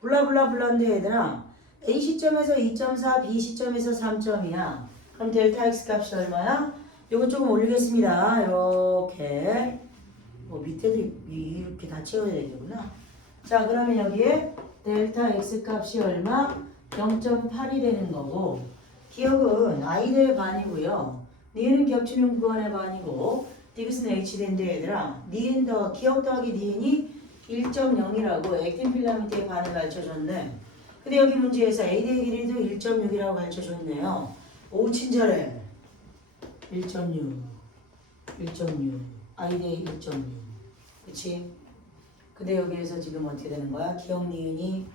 블라블라블라인데 얘들아 A 시점에서 2.4, B 시점에서 3점이야. 그럼 델타 X 값이 얼마야? 요거 조금 올리겠습니다. 이렇게 뭐 밑에도 이- 이렇게 다 채워야 되겠구나. 자 그러면 여기에 델타 X 값이 얼마? 0.8이 되는 거고 기억은 I대 반이고요. 니은은 겹치는 구간의 반이고 디귿은 H 된대 얘들아. 니은 더 기억 더하기 니은이 1.0이라고 액틴 필라멘트의 반을 가르쳐줬네. 근데 여기 문제에서 A대의 길이도 1.6이라고 가르쳐줬네요. 오 친절해. 1.6 1.6 I대 1.6 그치? 근데 여기에서 지금 어떻게 되는 거야? 기억 니은이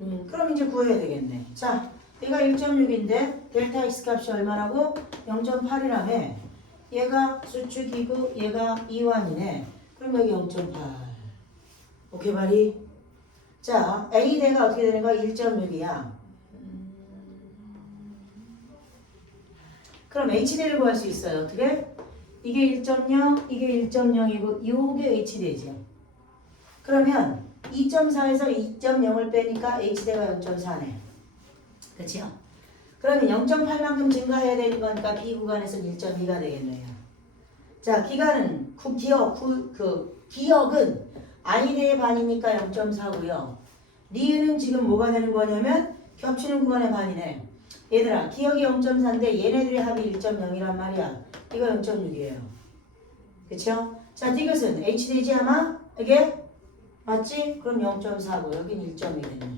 음, 그럼 이제 구해야 되겠네. 자, 얘가 1.6인데 델타 x 값이 얼마라고? 0.8이라며. 얘가 수축이고 얘가 이완이네. 그럼 여기 0.8. 오케이 말이? 자, A 대가 어떻게 되는 거야? 1.6이야. 그럼 H 대를 구할 수 있어요. 어떻게? 이게 1.0, 이게 1.0이고 요게 H 대죠. 그러면 2.4에서 2.0을 빼니까 H대가 0.4네. 그치요? 그러면 0.8만큼 증가해야 되는 거니까 B 구간에서 1.2가 되겠네요. 자, 기간은 구, 기억, 구, 그, 기억은 I대의 반이니까 0.4고요. 리은은 지금 뭐가 되는 거냐면 겹치는 구간의 반이네. 얘들아, 기억이 0.4인데 얘네들의 합이 1.0이란 말이야. 이거 0.6이에요. 그쵸? 자, 디귿은 H 되지 아마? 이게? 맞지? 그럼 0.4고 여긴 1.2 되네.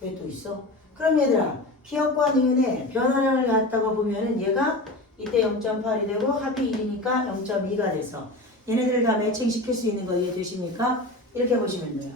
왜 또 있어? 그럼 얘들아 기억과 니은의 변화량을 갖다가 보면은 얘가 이때 0.8이 되고 합이 1이니까 0.2가 돼서 얘네들을 다 매칭시킬 수 있는 거 이해되십니까? 이렇게 보시면 돼요.